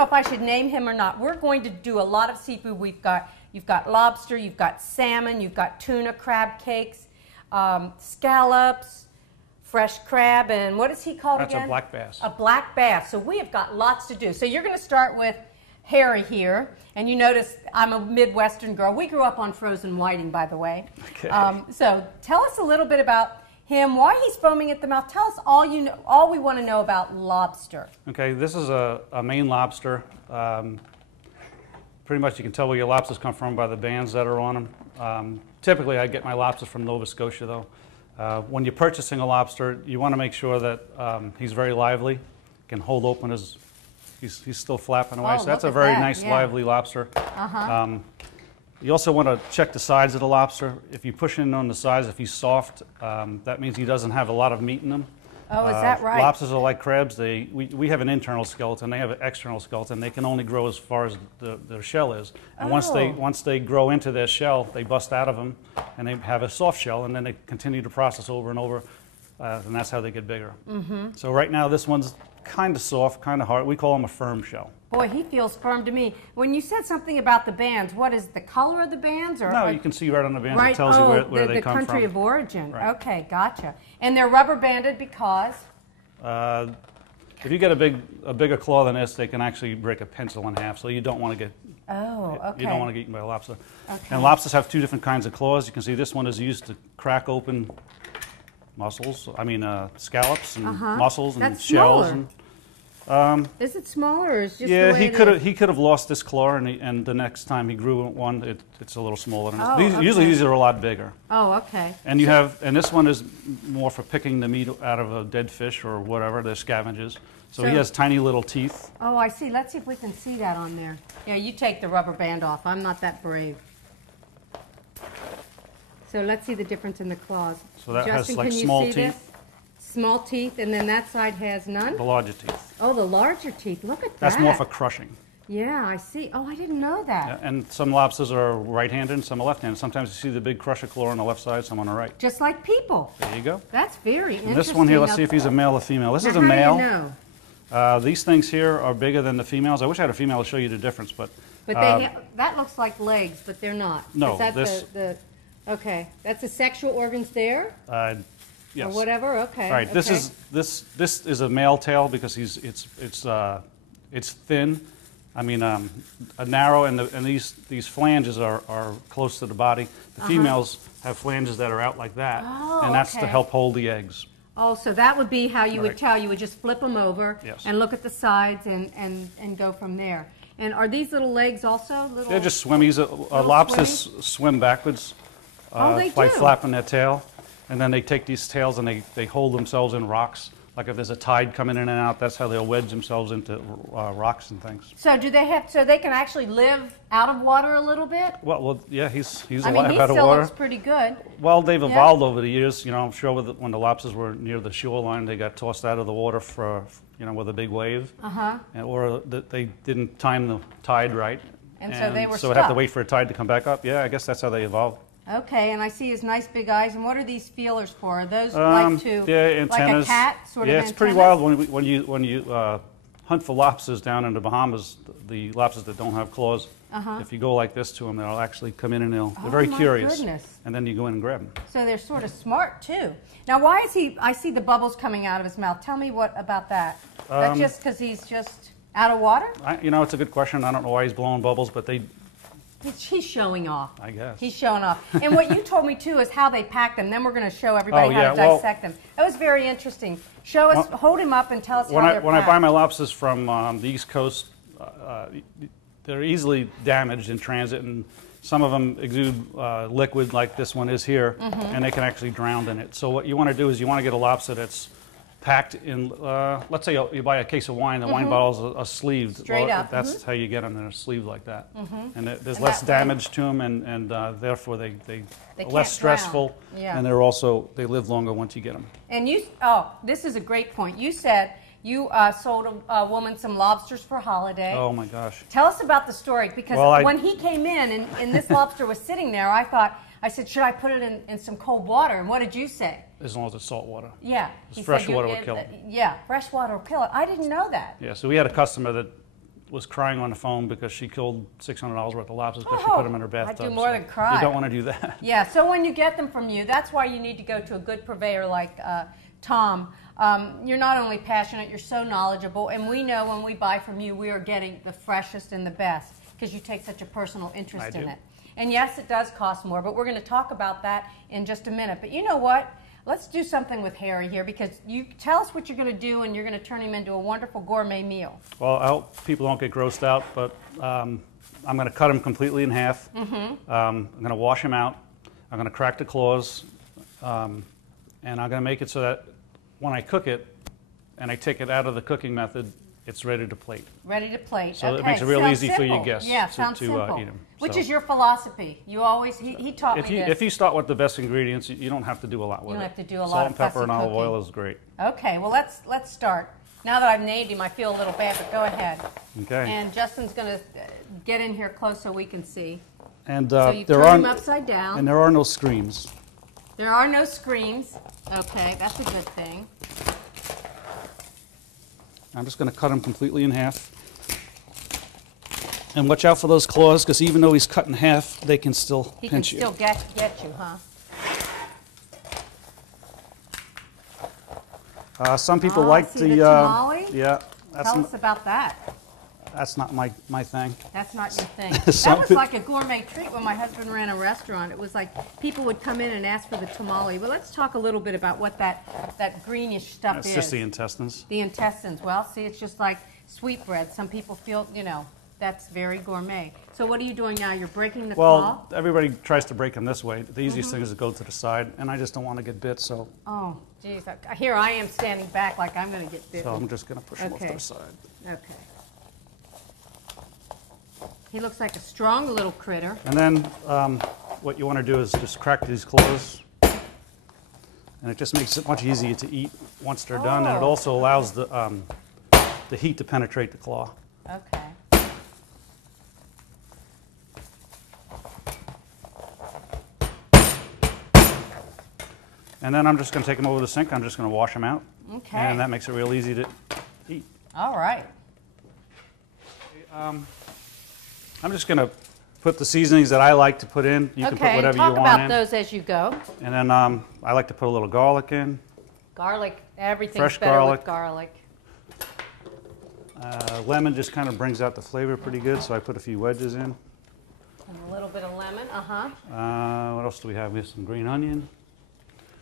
know if I should name him or not. We're going to do a lot of seafood. You've got lobster, you've got salmon, you've got tuna, crab cakes, scallops, fresh crab, and what is he called again? That's a black bass. A black bass. So we have got lots to do. So you're going to start with Harry here, and you notice I'm a Midwestern girl. We grew up on frozen whiting, by the way. Okay. So tell us a little bit about him, why he's foaming at the mouth. Tell us all we want to know about lobster. Okay, this is a Maine lobster. Pretty much you can tell where your lobsters come from by the bands that are on them. Typically I get my lobsters from Nova Scotia though. When you're purchasing a lobster, you want to make sure that he's very lively, can hold open his, he's still flapping away. Oh, so that's a look at very that, nice yeah. lively lobster. You also want to check the sides of the lobster. If you push in on the sides, if he's soft, that means he doesn't have a lot of meat in him. Oh, is that right? Lobsters are like crabs. We have an internal skeleton. They have an external skeleton. They can only grow as far as their shell is. And once they grow into their shell, they bust out of them, and they have a soft shell, and then they continue to process over and over, and that's how they get bigger. So right now, this one's kind of soft, kind of hard. We call him a firm shell. Boy, he feels firm to me. When you said something about the bands, what is the color of the bands? Or No, you can see right on the bands. right, It tells you where they come from. the country of origin. Right. Okay, gotcha. And they're rubber banded because? If you get a bigger claw than this, they can actually break a pencil in half. So you don't want to get you don't want to get eaten by a lobster. Okay. And lobsters have two different kinds of claws. You can see this one is used to crack open mussels. I mean scallops and mussels and That's shells. smaller. And, Is it smaller or is just yeah, the way he could have lost this claw, and the next time he grew one, it's a little smaller than this. Oh, Usually okay. these are a lot bigger. Oh, okay. And and this one is more for picking the meat out of a dead fish or whatever, they're scavengers. So he has tiny little teeth. Oh, I see. Let's see if we can see that on there. Yeah, you take the rubber band off. I'm not that brave. So let's see the difference in the claws. So that Justin, has like can you small see teeth. This? Small teeth, and then that side has none? The larger teeth. Oh, the larger teeth. Look at that. That's more for crushing. Yeah, I see. Oh, I didn't know that. Yeah, and some lobsters are right-handed and some are left-handed. Sometimes you see the big crusher claw on the left side, some on the right. Just like people. There you go. That's very interesting. And this one here, let's see if he's a male or female. This is a Now, male. how do you know? These things here are bigger than the females. I wish I had a female to show you the difference, but But that looks like legs, but they're not. No, Is that this- okay, that's the sexual organs there? yes. Or whatever, okay. All right, okay. this is a male tail because it's thin. I mean, narrow, and these flanges are close to the body. The females have flanges that are out like that, and that's to help hold the eggs. Oh, so that would be how you would Right. tell. You would just flip them over Yes. and look at the sides and go from there. And are these little legs also? Little, They're just swimmies. Lobsters swim backwards they by do? flapping their tail, and then they take these tails and they hold themselves in rocks. Like if there's a tide coming in and out, that's how they'll wedge themselves into rocks and things. So do they have? So they can actually live out of water a little bit? Well, yeah, he's I mean, alive he out of still water. looks pretty good. Well, they've evolved over the years. You know, I'm sure when the lobsters were near the shoreline, they got tossed out of the water with a big wave, or they didn't time the tide right, And so they were so they'd have to stuck. wait for a tide to come back up. Yeah, I guess that's how they evolved. Okay, and I see his nice big eyes. And what are these feelers for? Are those Yeah, antennas. like a cat sort of Yeah, it's pretty antennas? wild when you hunt for lobsters down in the Bahamas. The lobsters that don't have claws, if you go like this to them, they'll actually come in and they're very my curious. goodness. And then you go in and grab them. So they're sort of smart too. Now, why is he? I see the bubbles coming out of his mouth. Tell me what about that? That's just because he's just out of water? It's a good question. I don't know why he's blowing bubbles, but He's showing off. I guess. He's showing off. And what you told me too is how they pack them. Then we're going to show everybody how to dissect them. That was very interesting. Show us, hold him up and tell us how they're When I packed. buy my lobsters from the East Coast, they're easily damaged in transit, and some of them exude liquid like this one is here, and they can actually drown in it. So what you want to do is you want to get a lobster that's packed in, let's say you buy a case of wine, the wine bottles are sleeved. Straight up. That's how you get them in a sleeve like that. And there's And less that way- damage to them, and therefore they are can't less stressful, drown. Yeah. and they live longer once you get them. And this is a great point. You said you sold a woman some lobsters for holiday. Oh my gosh. Tell us about the story, because when he came in and this lobster was sitting there, I said, should I put it in some cold water? And what did you say? As long as it's salt water. Yeah. Fresh water would kill it. Yeah, fresh water will kill it. I didn't know that. Yeah, so we had a customer that was crying on the phone because she killed $600 worth of lobsters because she put them in her bathtub. I do more than cry. You don't want to do that. Yeah, so when you get them from you, that's why you need to go to a good purveyor like Tom. You're not only passionate, you're so knowledgeable, and we know when we buy from you, we are getting the freshest and the best because you take such a personal interest in it. And yes, it does cost more, but we're going to talk about that in just a minute. But you know what? Let's do something with Harry here because you tell us what you're going to do and you're going to turn him into a wonderful gourmet meal. Well, I hope people don't get grossed out, but I'm going to cut him completely in half. I'm going to wash him out. I'm going to crack the claws, and I'm going to make it so that when I cook it and I take it out of the cooking method, it's ready to plate. Ready to plate. So okay. it makes it real easy simple. for your guests to eat them. Which is your philosophy. You always, he taught me this. If you start with the best ingredients, you don't have to do a lot with it. You don't have to do a lot Salt of and pepper and olive cooking. oil is great. Okay, well let's start. Now that I've named him, I feel a little bad, but go ahead. Okay. And Justin's going to get in here close so we can see. And so you turn him upside down. And there are no screams. There are no screams. Okay, that's a good thing. I'm just going to cut him completely in half. And watch out for those claws, because even though he's cut in half, they can still pinch you. He can still get you, huh? Some people like the tamale? Yeah. Tell us about that. That's not my thing. That's not your thing. That was like a gourmet treat when my husband ran a restaurant. It was like people would come in and ask for the tamale. But let's talk a little bit about what that greenish stuff is. It's just the intestines. The intestines. Well, see, it's just like sweetbread. Some people feel, that's very gourmet. So what are you doing now? You're breaking the claw? Well, everybody tries to break them this way. The easiest thing is to go to the side, and I just don't want to get bit, so... Oh, geez. Here I am standing back like I'm going to get bit. So I'm just going to push him off to the side. Okay. He looks like a strong little critter. And then what you want to do is just crack these claws, and it just makes it much easier to eat once they're done, and it also allows the heat to penetrate the claw. Okay. And then I'm just going to take them over the sink. I'm just going to wash them out. Okay. And that makes it real easy to eat. All right. I'm just going to put the seasonings that I like to put in. You can put whatever you want in. Talk about those as you go. And then I like to put a little garlic in. Garlic, everything's Fresh better garlic. with garlic. Lemon just kind of brings out the flavor pretty good, so I put a few wedges in. And a little bit of lemon, What else do we have? We have some green onion.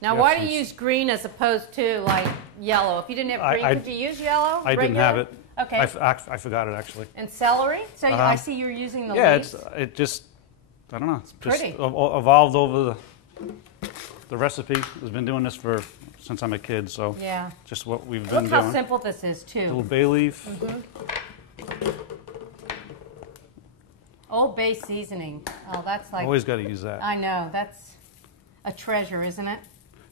Now, why do you use green as opposed to like yellow? If you didn't have green, could you use yellow? I didn't have it. Okay. I forgot it actually. And celery? So I see you're using the leaves. Yeah, it just, I don't know, it's just Pretty. evolved over the recipe. I've been doing this since I'm a kid, so just what we've been doing. Look how simple this is, too. A little bay leaf. Old Bay seasoning. Oh, that's like... Always got to use that. I know. That's a treasure, isn't it?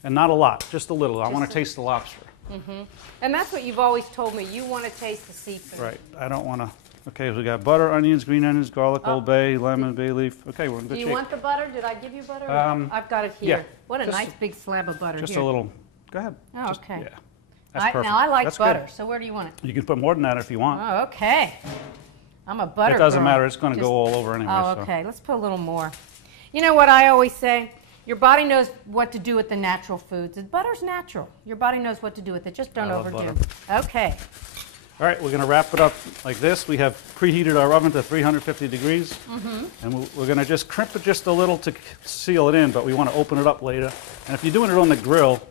And not a lot, just a little. I want to taste the lobster. And that's what you've always told me. You want to taste the seafood. Right. I don't want to... Okay, so we got butter, onions, green onions, garlic, Old Bay, lemon, bay leaf. Okay, we're in good shape. Do you want the butter? Did I give you butter? I've got it here. Yeah. What a nice big slab of butter Just here. a little... Go ahead. Oh, just, okay. Yeah. That's perfect. Now, I like That's butter, good. so where do you want it? You can put more than that if you want. Oh, okay. I'm a butter It doesn't girl. matter. It's going to go all over anyway. Oh, okay. Let's put a little more. You know what I always say? Your body knows what to do with the natural foods. Butter's natural. Your body knows what to do with it. Just don't overdo. Okay. All right, we're going to wrap it up like this. We have preheated our oven to 350 degrees. And we're going to just crimp it just a little to seal it in, but we want to open it up later. And if you're doing it on the grill,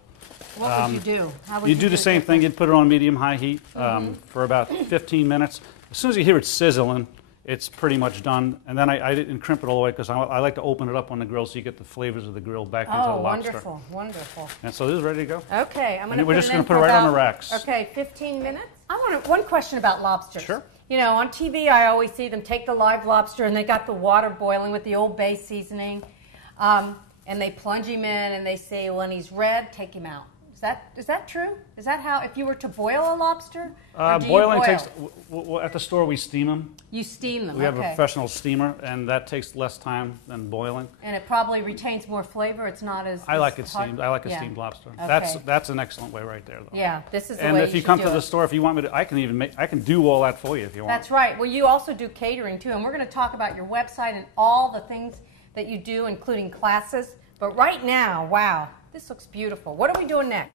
what would you do? How would you do the same thing. You'd put it on medium-high heat for about 15 minutes. As soon as you hear it sizzling, it's pretty much done. And then I didn't crimp it all the way because I like to open it up on the grill so you get the flavors of the grill back into the lobster. Wonderful, wonderful. And so this is ready to go. Okay, I'm going to We're just going to put it right on the racks. Okay, 15 minutes. I want one question about lobsters. Sure. You know, on TV I always see them take the live lobster and they got the water boiling with the Old Bay seasoning. And they plunge him in and they say, when he's red, take him out. Is Is that true? Is that how, if you were to boil a lobster? Or do Boiling you boil? takes, at the store we steam them. You steam them, We have a okay. professional steamer, and that takes less time than boiling. And it probably retains more flavor. It's not as I like it hard? steamed. I like a Yeah. steamed lobster. Okay. That's an excellent way right there, though. Yeah, this is the And way if you should come do to the it. store, if you want me to, I can do all that for you if you want. That's right. Well, you also do catering too, and we're going to talk about your website and all the things that you do, including classes. But right now, wow, this looks beautiful. What are we doing next?